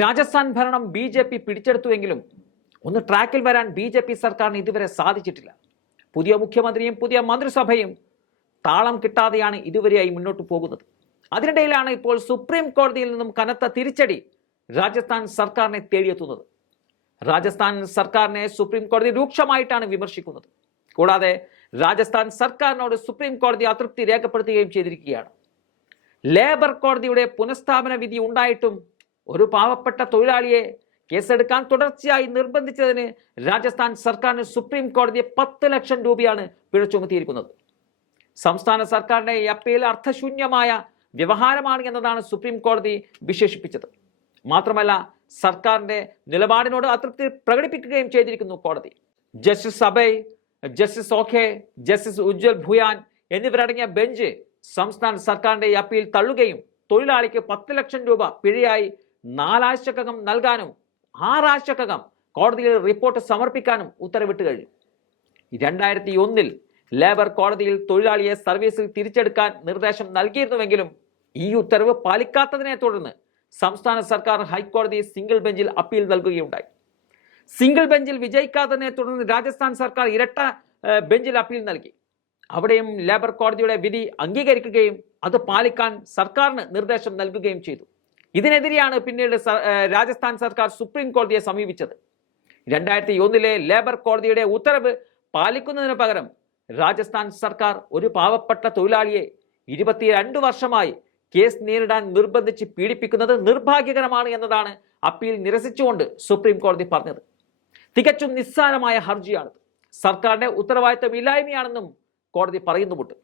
രാജസ്ഥാൻ ഭരണം B J P പിടിച്ചെടുത്തുവെങ്കിലും ഒന്ന് ട്രാക്കിൽ വരാൻ ബി ജെ പി സർക്കാരിന് ഇതുവരെ സാധിച്ചിട്ടില്ല. പുതിയ മുഖ്യമന്ത്രിയും പുതിയ മന്ത്രിസഭയും താളം കിട്ടാതെയാണ് ഇതുവരെയായി മുന്നോട്ട് പോകുന്നത്. അതിനിടയിലാണ് ഇപ്പോൾ സുപ്രീം കോടതിയിൽ നിന്നും കനത്ത തിരിച്ചടി രാജസ്ഥാൻ സർക്കാരിനെ തേടിയെത്തുന്നത്. രാജസ്ഥാൻ സർക്കാരിനെ സുപ്രീം കോടതി രൂക്ഷമായിട്ടാണ് വിമർശിക്കുന്നത്. കൂടാതെ രാജസ്ഥാൻ സർക്കാരിനോട് സുപ്രീം കോടതി അതൃപ്തി രേഖപ്പെടുത്തുകയും ചെയ്തിരിക്കുകയാണ്. ലേബർ കോടതിയുടെ പുനഃസ്ഥാപന വിധി ഉണ്ടായിട്ടും ഒരു പാവപ്പെട്ട തൊഴിലാളിയെ കേസെടുക്കാൻ തുടർച്ചയായി നിർബന്ധിച്ചതിന് രാജസ്ഥാൻ സർക്കാരിന് സുപ്രീം കോടതിയെ പത്ത് ലക്ഷം രൂപയാണ് പിഴ ചുമത്തിയിരിക്കുന്നത്. സംസ്ഥാന സർക്കാരിന്റെ അപ്പീൽ അർത്ഥശൂന്യമായ വ്യവഹാരമാണ് എന്നതാണ് സുപ്രീം കോടതി വിശേഷിപ്പിച്ചത്. മാത്രമല്ല സർക്കാരിന്റെ നിലപാടിനോട് അതൃപ്തി പ്രകടിപ്പിക്കുകയും ചെയ്തിരിക്കുന്നു കോടതി. Justice Abhay justice Oka justice Ujjal Bhuyan എന്നിവരടങ്ങിയ ബെഞ്ച് സംസ്ഥാന സർക്കാരിന്റെ അപ്പീൽ തള്ളുകയും തൊഴിലാളിക്ക് പത്ത് ലക്ഷം രൂപ പിഴയായി നാലാഴ്ചക്കകം നൽകാനും ആറാഴ്ചക്കകം കോടതിയിൽ റിപ്പോർട്ട് സമർപ്പിക്കാനും ഉത്തരവിട്ട് കഴിഞ്ഞു. രണ്ടായിരത്തി ഒന്നിൽ ലേബർ കോടതിയിൽ തൊഴിലാളിയെ സർവീസിൽ തിരിച്ചെടുക്കാൻ നിർദ്ദേശം നൽകിയിരുന്നുവെങ്കിലും ഈ ഉത്തരവ് പാലിക്കാത്തതിനെ തുടർന്ന് സംസ്ഥാന സർക്കാർ ഹൈക്കോടതി സിംഗിൾ ബെഞ്ചിൽ അപ്പീൽ നൽകുകയുണ്ടായി. സിംഗിൾ ബെഞ്ചിൽ വിജയിക്കാത്തതിനെ തുടർന്ന് രാജസ്ഥാൻ സർക്കാർ ഇരട്ട ബെഞ്ചിൽ അപ്പീൽ നൽകി. അവിടെയും ലേബർ കോടതിയുടെ വിധി അംഗീകരിക്കുകയും അത് പാലിക്കാൻ സർക്കാരിന് നിർദ്ദേശം നൽകുകയും ചെയ്തു. ഇതിനെതിരെയാണ് പിന്നീട് രാജസ്ഥാൻ സർക്കാർ സുപ്രീം കോടതിയെ സമീപിച്ചത്. രണ്ടായിരത്തി ഒന്നിലെ ലേബർ കോടതിയുടെ ഉത്തരവ് പാലിക്കുന്നതിന് പകരം രാജസ്ഥാൻ സർക്കാർ ഒരു പാവപ്പെട്ട തൊഴിലാളിയെ ഇരുപത്തിരണ്ട് വർഷമായി കേസ് നേരിടാൻ നിർബന്ധിച്ച് പീഡിപ്പിക്കുന്നത് നിർഭാഗ്യകരമാണ് എന്നതാണ് അപ്പീൽ നിരസിച്ചുകൊണ്ട് സുപ്രീം കോടതി പറഞ്ഞത്. തികച്ചും നിസ്സാരമായ ഹർജിയാണ് സർക്കാരിന്റെ ഉത്തരവാദിത്തമില്ലായ്മയാണെന്നും കോടതി പറയുന്നുമുണ്ട്.